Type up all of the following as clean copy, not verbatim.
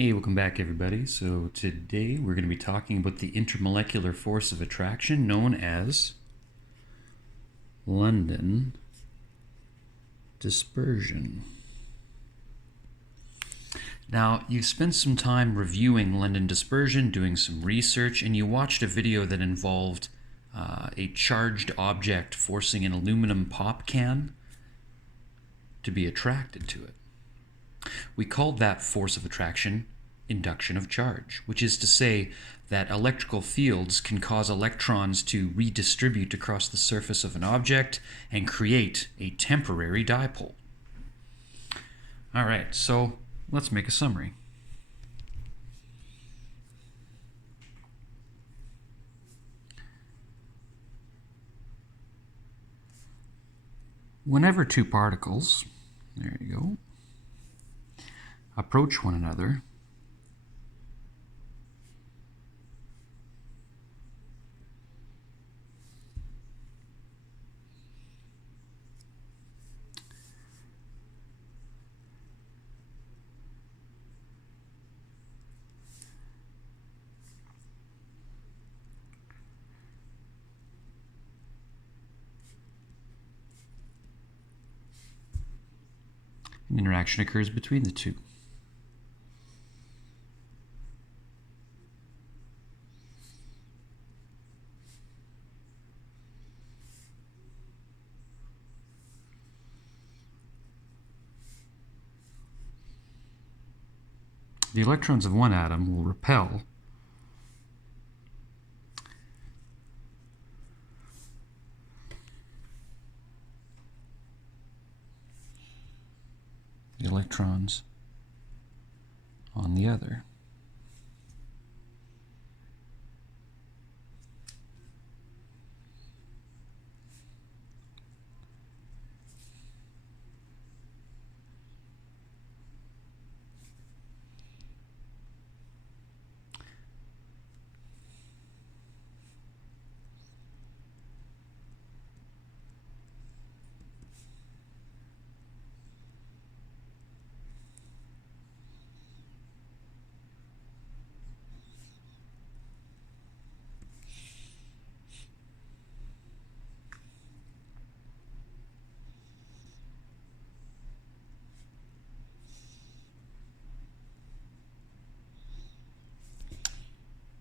Hey, welcome back everybody. So today we're going to be talking about the intermolecular force of attraction known as London dispersion. Now, you've spent some time reviewing London dispersion, doing some research, and you watched a video that involved a charged object forcing an aluminum pop can to be attracted to it. We called that force of attraction induction of charge, which is to say that electrical fields can cause electrons to redistribute across the surface of an object and create a temporary dipole. All right, so let's make a summary. Whenever two particles, there you go, approach one another, an interaction occurs between the two. The electrons of one atom will repel the electrons on the other.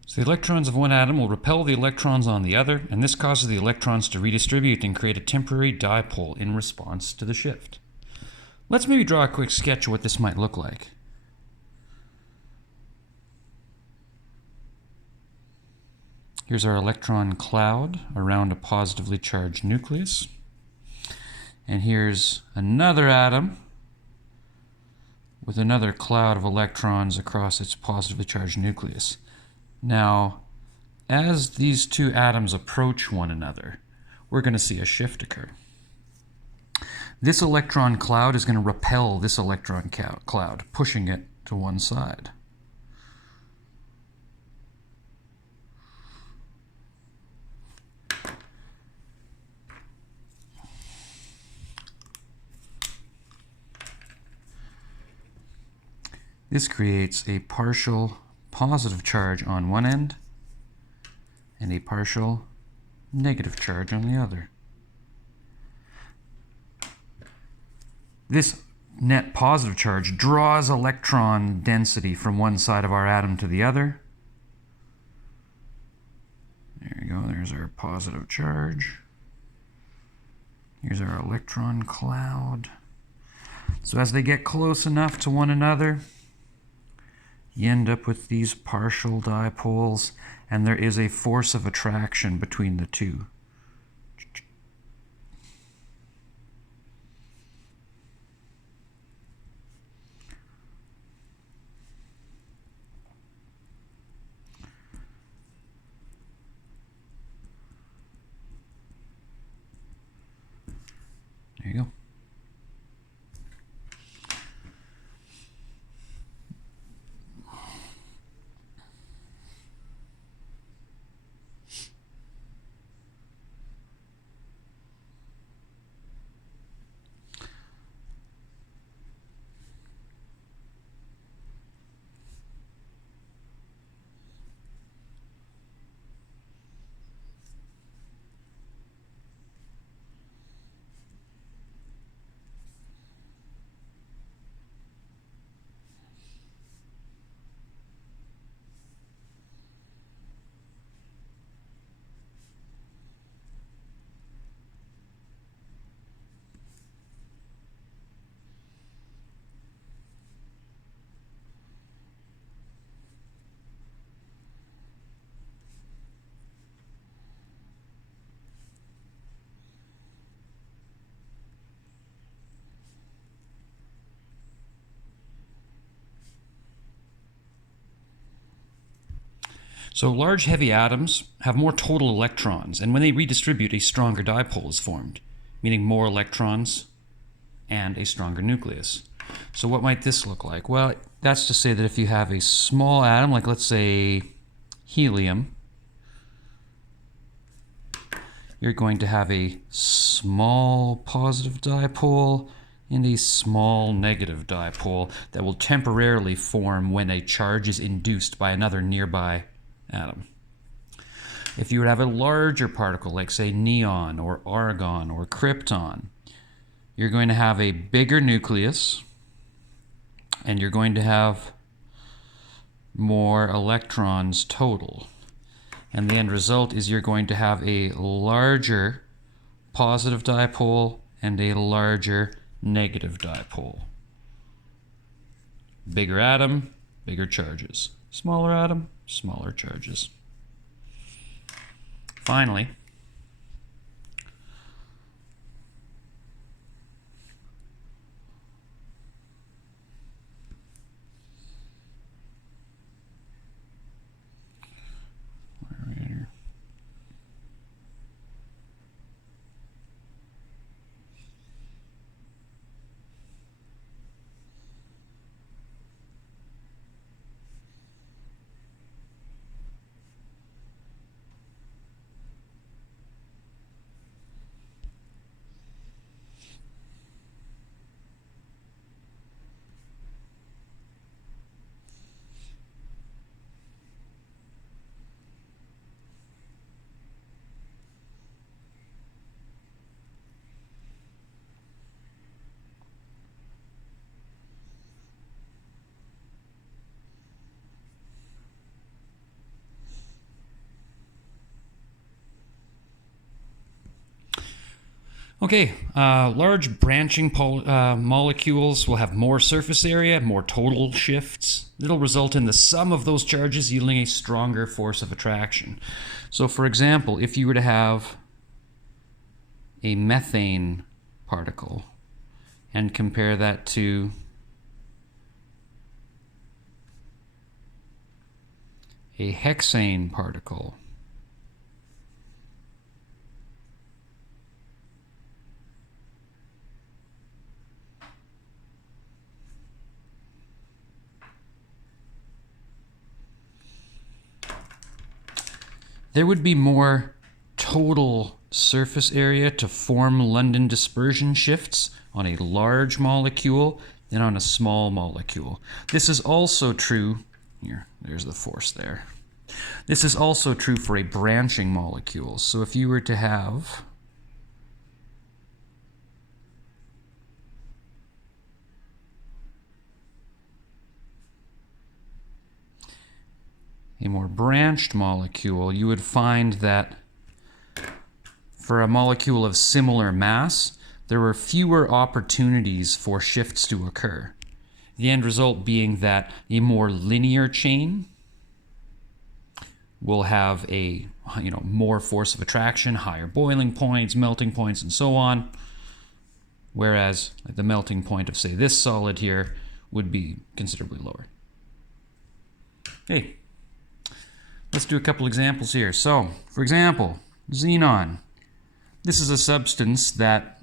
So the electrons of one atom will repel the electrons on the other, and this causes the electrons to redistribute and create a temporary dipole in response to the shift. Let's maybe draw a quick sketch of what this might look like. Here's our electron cloud around a positively charged nucleus. And here's another atom with another cloud of electrons across its positively charged nucleus. Now, as these two atoms approach one another, we're going to see a shift occur. This electron cloud is going to repel this electron cloud, pushing it to one side. This creates a partial positive charge on one end and a partial negative charge on the other. This net positive charge draws electron density from one side of our atom to the other. There you go, there's our positive charge. Here's our electron cloud. So as they get close enough to one another, you end up with these partial dipoles, and there is a force of attraction between the two. There you go. So large heavy atoms have more total electrons, and when they redistribute, a stronger dipole is formed, meaning more electrons and a stronger nucleus. So what might this look like? Well, that's to say that if you have a small atom, like let's say helium, you're going to have a small positive dipole and a small negative dipole that will temporarily form when a charge is induced by another nearby atom. If you would have a larger particle, like say neon or argon or krypton, you're going to have a bigger nucleus and you're going to have more electrons total. And the end result is you're going to have a larger positive dipole and a larger negative dipole. Bigger atom, bigger charges. Smaller atom, smaller charges. Finally, okay, large branching molecules will have more surface area, more total shifts. It'll result in the sum of those charges yielding a stronger force of attraction. So for example, if you were to have a methane particle and compare that to a hexane particle, there would be more total surface area to form London dispersion shifts on a large molecule than on a small molecule. This is also true, there's the force there. This is also true for a branching molecule. So if you were to have a more branched molecule, you would find that for a molecule of similar mass, there were fewer opportunities for shifts to occur. The end result being that a more linear chain will have a more force of attraction, higher boiling points, melting points, and so on. Whereas the melting point of, say, this solid here would be considerably lower. Okay. Let's do a couple examples here. So, for example, xenon. This is a substance that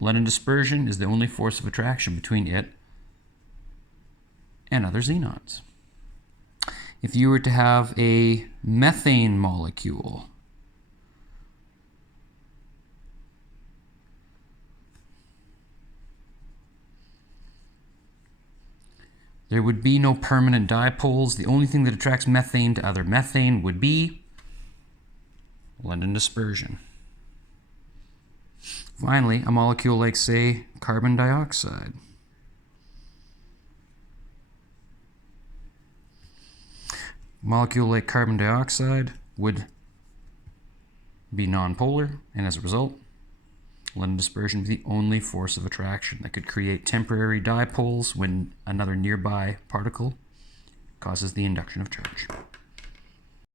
London dispersion is the only force of attraction between it and other xenons. If you were to have a methane molecule, there would be no permanent dipoles. The only thing that attracts methane to other methane would be London dispersion. Finally, a molecule like, say, carbon dioxide. A molecule like carbon dioxide would be nonpolar, and as a result, London dispersion would be the only force of attraction that could create temporary dipoles when another nearby particle causes the induction of charge.